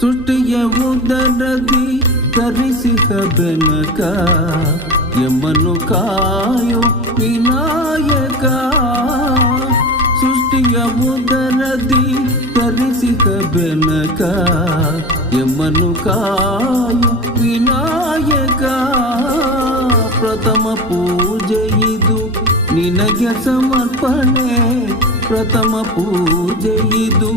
ಸೃಷ್ಟಿಯ ಉದರದಿ ಧರಿಸಿದ ಬೆನಕ ಯಮನು ಕಾಯೋ ವಿನಾಯಕ. ಸೃಷ್ಟಿಯ ಉದರದಿ ಧರಿಸಿದ ಬೆನಕ ಯಮನು ಕಾಯೋ ವಿನಾಯಕ. ಪ್ರಥಮ ಪೂಜೆ ಇದು ನಿನಗೆ ಸಮರ್ಪಣೆ, ಪ್ರಥಮ ಪೂಜೆ ಇದು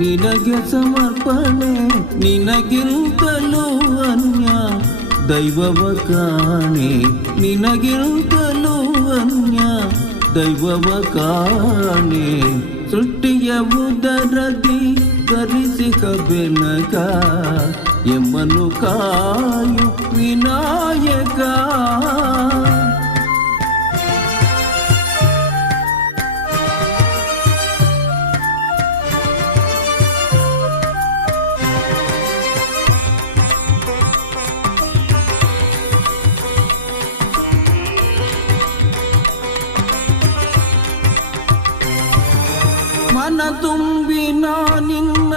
ನಿನಗೆ ಸಮರ್ಪಣೆ. ನಿನಗಿಂತಲೂ ಅನ್ಯ ದೈವವ ಕಾಣೆ, ನಿನಗಿಂತಲೂ ಅನ್ಯ ದೈವವ ಕಾಣೆ. ಸೃಷ್ಟಿಯ ಉದರದಿ ಧರಿಸಿದ ಬೆನಕ ಯಮನು ಕಾಯು ವಿನಾಯಕ. ಮನ ತುಂಬಿ ನಿನ್ನ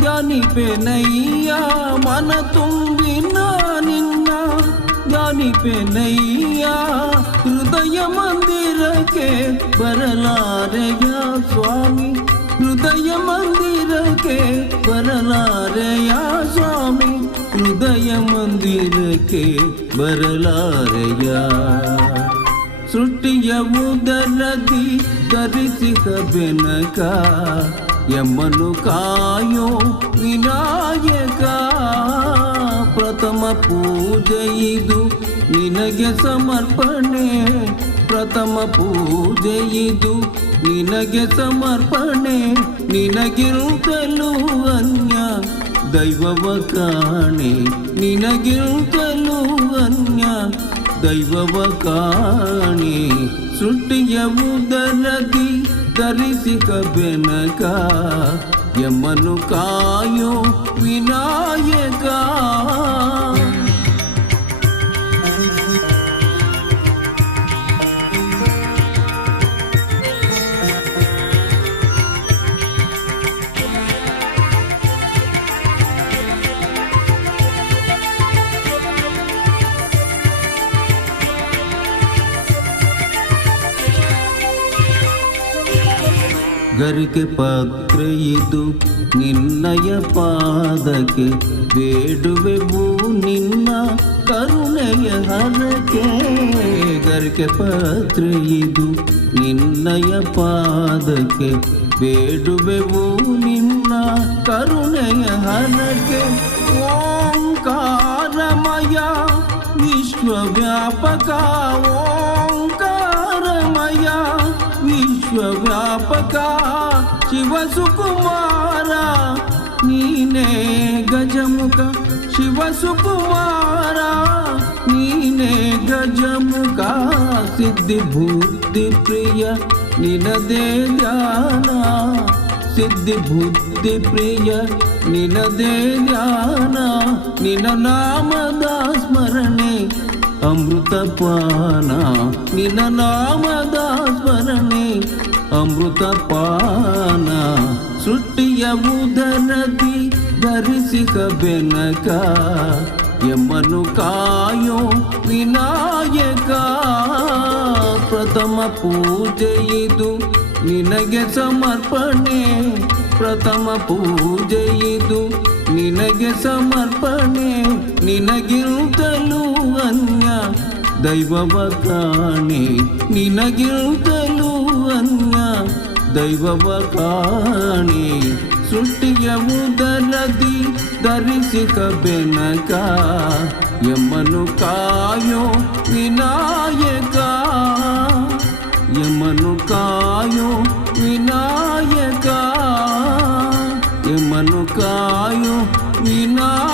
ಧ್ಯಾನಿಪೆನಯ್ಯ, ಮನ ತುಂಬಿ ನಿನ್ನ ಧ್ಯಾನಿಪೆನಯ್ಯ. ಹೃದಯ ಮಂದಿರಕ್ಕೆ ಬರಲಾರೆಯ ಸ್ವಾಮಿ, ಹೃದಯ ಮಂದಿರಕ್ಕೆ ಬರಲಾರೆಯ ಸ್ವಾಮಿ, ಹೃದಯ ಮಂದಿರಕ್ಕೆ ಬರಲಾರೆಯ. ಸೃಷ್ಟಿಯ ಉದರದಿ ಧರಿಸಿದ ಬೆನಕ ಯಮನು ಕಾಯೋ ವಿನಾಯಕ. ಪ್ರಥಮ ಪೂಜೆ ಇದು ನಿನಗೆ ಸಮರ್ಪಣೆ, ಪ್ರಥಮ ಪೂಜೆ ಇದು ನಿನಗೆ ಸಮರ್ಪಣೆ. ನಿನಗಿಂತಲೂ ಅನ್ಯ ದೈವವ ಕಾಣೆ, ನಿನಗಿಂತಲೂ ಅನ್ಯ ದೈವವ ಕಾಣೆ. ಸೃಷ್ಟಿಯ ಉದರದಿ ಧರಿಸಿದ ಬೆನಕ ಯಮನು ಕಾಯೋ ವಿನಾಯಕ. ಗರಿಕೆ ಪಾತ್ರೆ ಇದು ನಿನ್ನಯ ಪಾದಕ್ಕೆ, ಬೇಡುವೆವು ನಿನ್ನ ಕರುಣೆಯ ಹರಕೆ. ಗರಿಕೆ ಪಾತ್ರೆ ಇದು ನಿನ್ನಯ ಪಾದಕ್ಕೆ, ಬೇಡುವೆವು ನಿನ್ನ ಕರುಣೆಯ ಹರಕೆ. ಓಂಕಾರಮಯ ವಿಶ್ವವ್ಯಾಪಕ, ಓಂಕಾರಮಯ ವಿಶ್ವವ್ಯಾಪಕ. ಶಿವಸುಕುಮಾರ ನೀನೇ ಗಜಮುಖ, ಶಿವಸುಕುಮಾರ ನೀನೇ ಗಜಮುಖ. ಸಿದ್ಧಿ ಬುದ್ಧಿ ಪ್ರಿಯ ನಿನದೇ ಧ್ಯಾನ, ಸಿದ್ಧಿ ಬುದ್ಧಿ ಪ್ರಿಯ ನಿನದೇ ಧ್ಯಾನ. ನಿನ್ನ ನಾಮದ ಸ್ಮರಣೆ ಅಮೃತ ಪಾನ, ನಿನ್ನ ನಾಮದ ಸ್ಮರಣೆ ಅಮೃತ ಪಾನ. ಸೃಷ್ಟಿಯ ಉದರದಿ ಧರಿಸಿದ ಬೆನಕ ಯಮನು ಕಾಯೋ ವಿನಾಯಕ. ಪ್ರಥಮ ಪೂಜೆ ಇದು ನಿನಗೆ ಸಮರ್ಪಣೆ, ಪ್ರಥಮ ಪೂಜೆ ಇದು ನಿನಗೆ ಸಮರ್ಪಣೆ. ನಿನಗಿಂತಲೂ ಅನ್ಯ ದೈವವ ಕಾಣೆ, ನಿನಗಿಂತಲೂ ಅನ್ಯ ದೈವವ ಕಾಣೆ. ಸೃಷ್ಟಿಯ ಉದರದಿ ಧರಿಸಿದ ಬೆನಕ ಯಮನು ಕಾಯೋ ವಿನಾಯಕ, ಯಮನು ಕಾಯೋ ವಿನಾಯಕ, ಯಮನು ಕಾಯೋ ವಿನಾಯಕ.